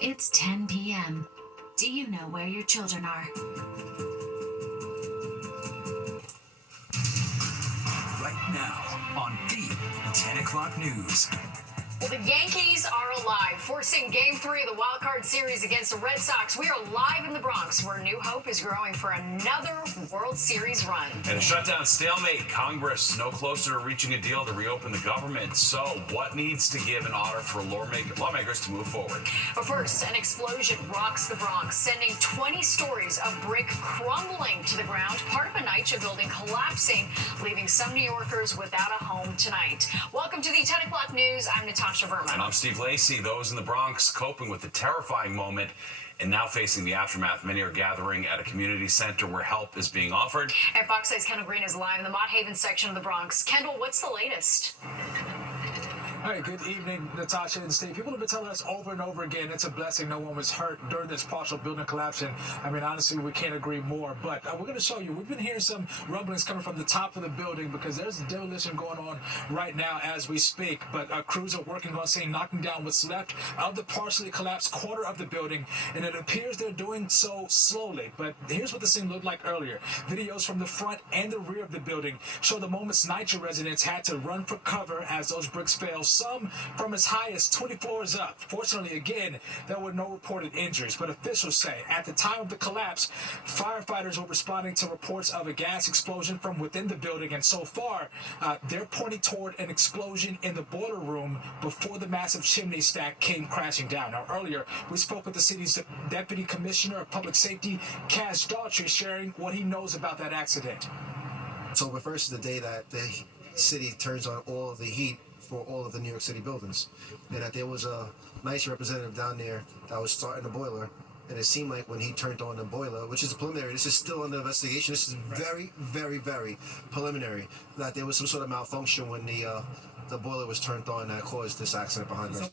It's 10 p.m. Do you know where your children are? Right now on the 10 o'clock news. Well, the Yankees are alive, forcing Game 3 of the Wild Card Series against the Red Sox. We are live in the Bronx, where new hope is growing for another World Series run. And a shutdown stalemate. Congress no closer to reaching a deal to reopen the government. So what needs to give in order for lawmakers to move forward? But first, an explosion rocks the Bronx, sending 20 stories of brick crumbling to the ground, part of a NYCHA building collapsing, leaving some New Yorkers without a home tonight. Welcome to the 10 o'clock news. I'm Natasha Verma. And I'm Steve Lacey. Those in the Bronx coping with the terrifying moment and now facing the aftermath. Many are gathering at a community center where help is being offered. And Fox 6's Kendall Green is live in the Mott Haven section of the Bronx. Kendall, what's the latest? Hey, good evening, Natasha and Steve. People have been telling us over and over again it's a blessing no one was hurt during this partial building collapse. And I mean, honestly, we can't agree more. But we're going to show you. We've been hearing some rumblings coming from the top of the building because there's demolition going on right now as we speak. But crews are working on scene, knocking down what's left of the partially collapsed corner of the building. And it appears they're doing so slowly. But here's what the scene looked like earlier. Videos from the front and the rear of the building show the moments NYCHA residents had to run for cover as those bricks fell. Some from as high as 20 floors up. Fortunately, again, there were no reported injuries, but officials say at the time of the collapse, firefighters were responding to reports of a gas explosion from within the building, and so far, they're pointing toward an explosion in the boiler room before the massive chimney stack came crashing down. Now, earlier, we spoke with the city's Deputy Commissioner of Public Safety, Cash Daughtry, sharing what he knows about that accident. October 1st is the day that the city turns on all of the heat for all of the New York City buildings, and that there was a nice representative down there that was starting the boiler, and it seemed like when he turned on the boiler, which is a preliminary, this is still under investigation, this is very, very, very preliminary, that there was some sort of malfunction when the boiler was turned on that caused this accident behind us.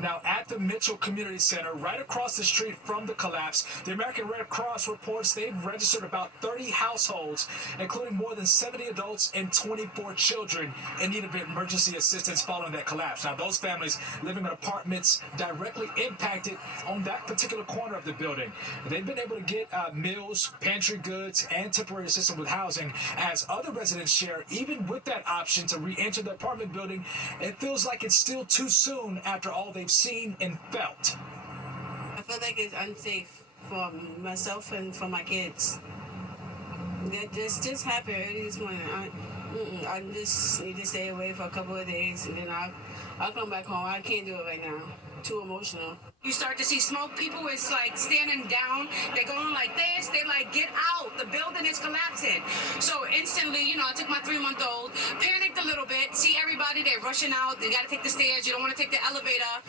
Now, at the Mitchell Community Center, right across the street from the collapse, the American Red Cross reports they've registered about 30 households, including more than 70 adults and 24 children in need of emergency assistance following that collapse. Now, those families living in apartments directly impacted on that particular corner of the building. They've been able to get meals, pantry goods, and temporary assistance with housing, as other residents share. Even with that option to re-enter the apartment building, it feels like it's still too soon after all they've seen and felt. I feel like it's unsafe for myself and for my kids. That just happened early this morning. I just need to stay away for a couple of days, and then I'll come back home. I can't do it right now. Too emotional. You start to see smoke. People is like standing down. They're going like this. They like, get out. The building is collapsing. So instantly, I took my 3-month-old, panicked a little bit, see everybody, they're rushing out. They got to take the stairs. You don't want to take the elevator.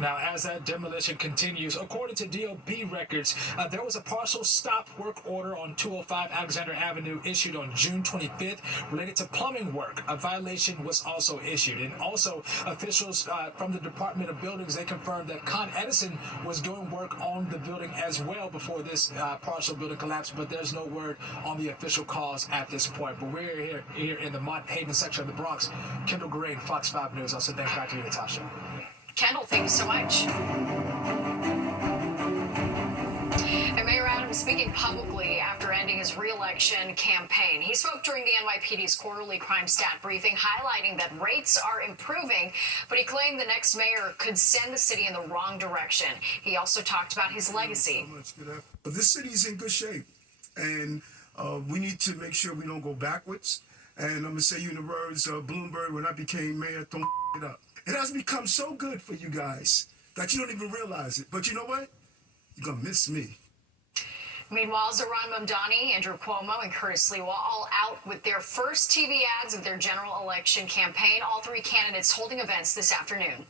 Now, as that demolition continues, according to DOB records, there was a partial stop work order on 205 Alexander Avenue issued on June 25th related to plumbing work. A violation was also issued. And also, officials from the Department of Buildings, they confirmed that Con Edison was doing work on the building as well before this partial building collapse, but there's no word on the official cause at this point. But we're here in the Mott Haven section of the Bronx. Kendall Green, Fox 5 News. I'll send things back to you, Natasha. Kendall, thanks so much. And Mayor Adams speaking publicly after ending his re-election campaign. He spoke during the NYPD's quarterly crime stat briefing, highlighting that rates are improving, but he claimed the next mayor could send the city in the wrong direction. He also talked about his legacy. But this city is in good shape, and we need to make sure we don't go backwards. And I'm going to say you in the words of Bloomberg, when I became mayor, don't it up. It has become so good for you guys that you don't even realize it. But you know what? You're going to miss me. Meanwhile, Zohran Mamdani, Andrew Cuomo, and Curtis Sliwa all out with their first TV ads of their general election campaign. All three candidates holding events this afternoon.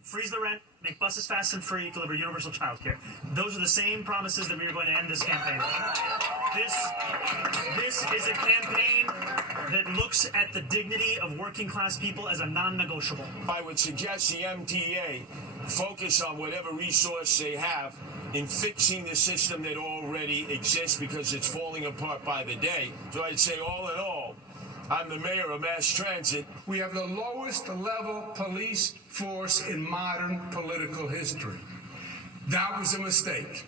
Freeze the rent, make buses fast and free, deliver universal child care. Those are the same promises that we are going to end this campaign with. This is a campaign that looks at the dignity of working class people as a non-negotiable. I would suggest the MTA focus on whatever resource they have in fixing the system that already exists because it's falling apart by the day. So I'd say all in all, I'm the mayor of Mass Transit. We have the lowest level police force in modern political history. That was a mistake.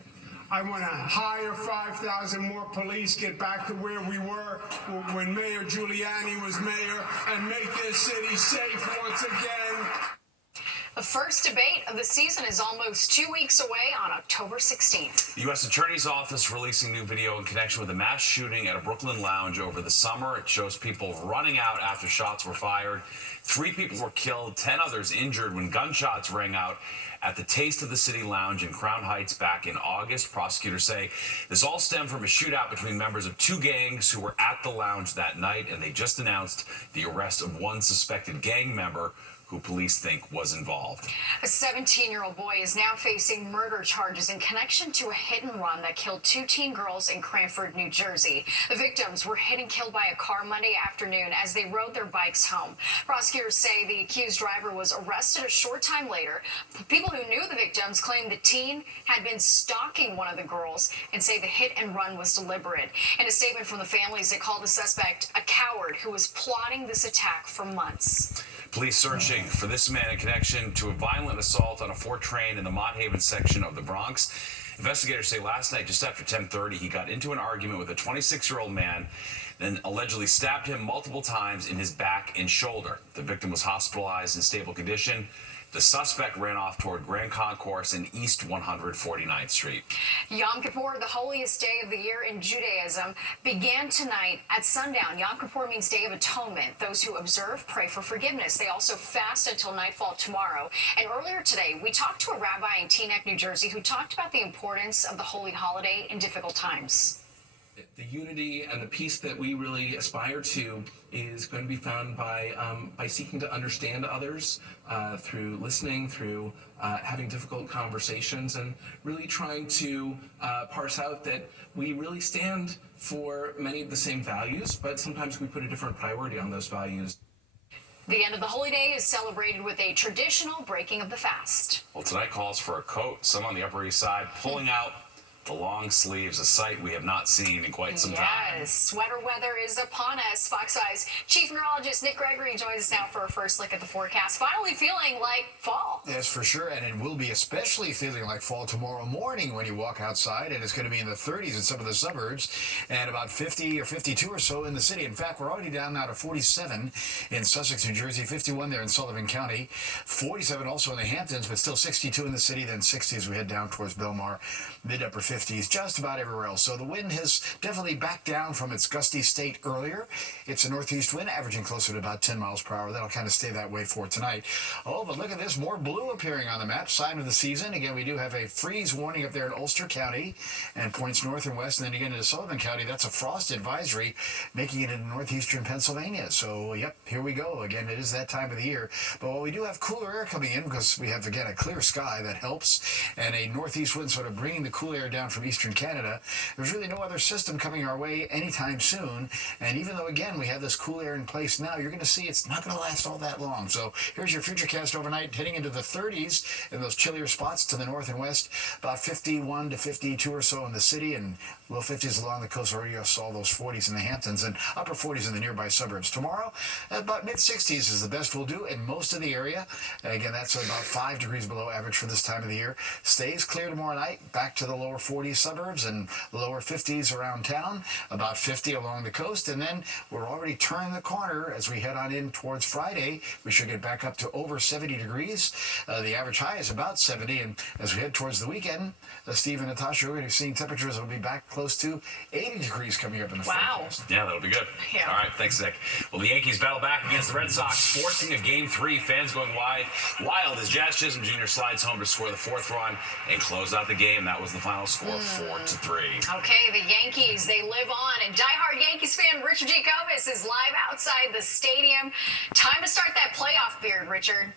I want to hire 5,000 more police, get back to where we were when Mayor Giuliani was mayor, and make this city safe once again. The first debate of the season is almost 2 weeks away on October 16th. The U.S. Attorney's Office releasing new video in connection with a mass shooting at a Brooklyn lounge over the summer. It shows people running out after shots were fired. 3 people were killed, 10 others injured when gunshots rang out at the Taste of the City Lounge in Crown Heights back in August. Prosecutors say this all stemmed from a shootout between members of 2 gangs who were at the lounge that night, and they just announced the arrest of 1 suspected gang member who police think was involved. A 17-year-old boy is now facing murder charges in connection to a hit and run that killed 2 teen girls in Cranford, New Jersey. The victims were hit and killed by a car Monday afternoon as they rode their bikes home. Prosecutors say the accused driver was arrested a short time later. People who knew the victims claim the teen had been stalking one of the girls and say the hit and run was deliberate. In a statement from the families, they called the suspect a coward who was plotting this attack for months. Police searching for this man in connection to a violent assault on a Ford train in the Mott Haven section of the Bronx. Investigators say last night, just after 10:30, he got into an argument with a 26-year-old man, then allegedly stabbed him multiple times in his back and shoulder. The victim was hospitalized in stable condition. The suspect ran off toward Grand Concourse and East 149th Street. Yom Kippur, the holiest day of the year in Judaism, began tonight at sundown. Yom Kippur means Day of Atonement. Those who observe pray for forgiveness. They also fast until nightfall tomorrow. And earlier today, we talked to a rabbi in Teaneck, New Jersey, who talked about the importance of the holy holiday in difficult times. The unity and the peace that we really aspire to is going to be found by seeking to understand others, through listening, through having difficult conversations, and really trying to parse out that we really stand for many of the same values, but sometimes we put a different priority on those values. The end of the holy day is celebrated with a traditional breaking of the fast. Well, tonight calls for a coat. Some on the Upper East Side pulling out the long sleeves, a sight we have not seen in quite some time. Yes, sweater weather is upon us. Fox Eyes Chief Neurologist Nick Gregory joins us now for a first look at the forecast. Finally feeling like fall. Yes, for sure, and it will be especially feeling like fall tomorrow morning when you walk outside, and it's going to be in the 30s in some of the suburbs, and about 50 or 52 or so in the city. In fact, we're already down now to 47 in Sussex, New Jersey, 51 there in Sullivan County, 47 also in the Hamptons, but still 62 in the city, then 60 as we head down towards Belmar, mid-upper 50s, just about everywhere else. So the wind has definitely backed down from its gusty state earlier. It's a northeast wind averaging closer to about 10 miles per hour. That'll kind of stay that way for tonight. Oh, but look at this, more blue appearing on the map, sign of the season. Again, we do have a freeze warning up there in Ulster County and points north and west, and then again into Sullivan County. That's a frost advisory making it into northeastern Pennsylvania. So, yep, here we go. Again, it is that time of the year. But while we do have cooler air coming in, because we have, again, a clear sky that helps, and a northeast wind sort of bringing the cool air down from eastern Canada, there's really no other system coming our way anytime soon. And even though, again, we have this cool air in place now, you're going to see it's not going to last all that long. So here's your futurecast overnight, heading into the 30s in those chillier spots to the north and west, about 51 to 52 or so in the city, and low 50s along the coast. Already saw those 40s in the Hamptons and upper 40s in the nearby suburbs. Tomorrow, about mid-60s is the best we'll do in most of the area. Again, that's about 5 degrees below average for this time of the year. Stays clear tomorrow night, back to the lower 40s suburbs and lower 50s around town, about 50 along the coast, and then we're already turning the corner as we head on in towards Friday. We should get back up to over 70 degrees. The average high is about 70, and as we head towards the weekend, Steve and Natasha, we're going to be seeing temperatures that will be back close to 80 degrees coming up in the forecast. Yeah, that'll be good. Yeah. All right, thanks, Nick. Well, the Yankees battle back against the Red Sox, forcing a Game 3. Fans going wild as Jazz Chisholm Jr. slides home to score the 4th run and close out the game. That was the final score, 4-3. Okay, the Yankees, they live on, and diehard Yankees fan Richard Jacobus is live outside the stadium. Time to start that playoff beard, Richard.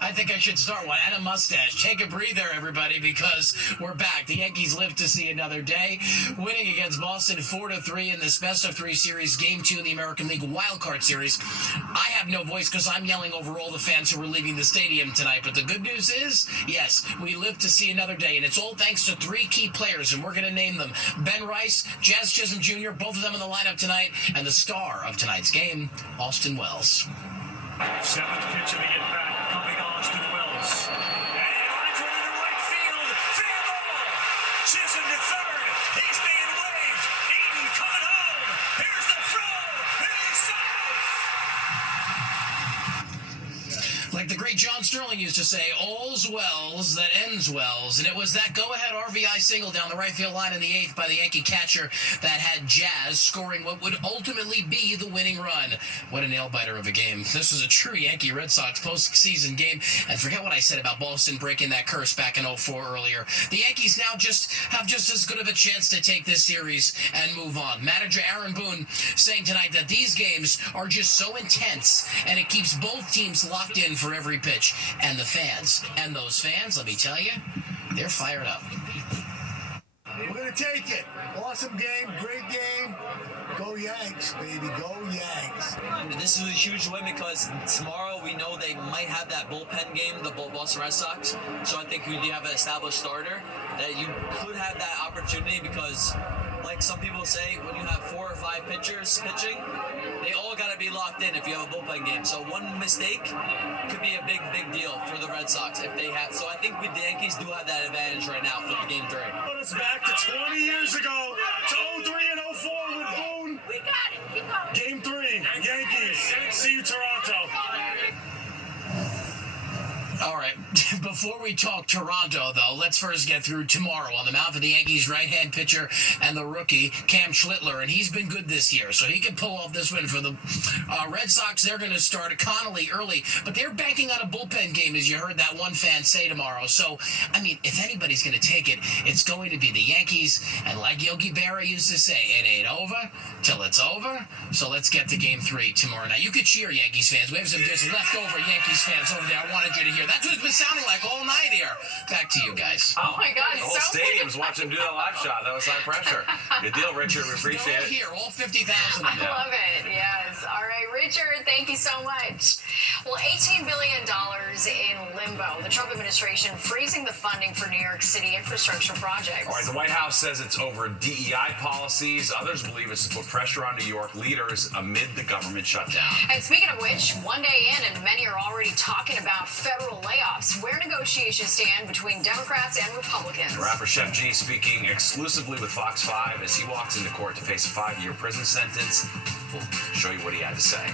I I think I should start one. And a mustache. Take a breather, everybody, because we're back. The Yankees live to see another day, winning against Boston 4-3 in this best-of-3 series, Game 2 in the American League Wildcard Series. I have no voice because I'm yelling over all the fans who were leaving the stadium tonight. But the good news is, yes, we live to see another day, and it's all thanks to 3 key players, and we're going to name them. Ben Rice, Jazz Chisholm Jr., both of them in the lineup tonight, and the star of tonight's game, Austin Wells. 7th pitch of the at-bat coming Austin Wells. And he lines one into right field. Fair ball. Chisholm to third. He's being waved. Eaton coming home. Here's the throw. He's safe. Like the great John Sterling used to say, all's wells that ends wells. And it was that go-ahead RBI single down the right field line in the 8th by the Yankee catcher that had Jazz scoring what would ultimately be the winning run. What a nail-biter of a game. This was a true Yankee-Red Sox postseason game. And forget what I said about Boston breaking that curse back in 04 earlier. The Yankees now have just as good of a chance to take this series and move on. Manager Aaron Boone saying tonight that these games are just so intense and it keeps both teams locked in for every pitch. And the fans, and those fans, let me tell you, they're fired up. We're going to take it. Awesome game, great game. Go Yanks, baby, go Yanks. This is a huge win because tomorrow we know they might have that bullpen game, the Boston Red Sox. So I think we do have an established starter that you could have that opportunity because, like some people say, when you have 4 or 5 pitchers pitching, they all got to be locked in if you have a bullpen game. So one mistake could be a big deal for the Red Sox if they have. So I think the Yankees do have that advantage right now for the Game 3. Put us back to 20 years ago, to 03 and 04 with Boone. We got it. Keep going. Game 3, Yankees. See you, Toronto. All right, before we talk Toronto, though, let's first get through tomorrow. On the mound for the Yankees, right-hand pitcher and the rookie, Cam Schlittler, and he's been good this year, so he can pull off this win for the Red Sox. They're going to start Connolly early, but they're banking on a bullpen game, as you heard that one fan say tomorrow. So, I mean, if anybody's going to take it, it's going to be the Yankees, and like Yogi Berra used to say, it ain't over till it's over, so let's get to Game 3 tomorrow night. You could cheer, Yankees fans. We have some just leftover Yankees fans over there. I wanted you to hear. That's what it's been sounding like all night here. Back to you guys. Oh my God. The whole stadium's watching him do that live shot. That was high pressure. Good deal, Richard. We appreciate it. Here, all 50,000. I love it. Yes. All right, Richard, thank you so much. Well, $18 billion in limbo. The Trump administration freezing the funding for New York City infrastructure projects. All right, the White House says it's over DEI policies. Others believe it's to put pressure on New York leaders amid the government shutdown. And speaking of which, one day in and many are already talking about federal layoffs, where negotiations stand between Democrats and Republicans. Rapper Chef G speaking exclusively with Fox 5 as he walks into court to face a 5-year prison sentence. We'll show you what he had to say.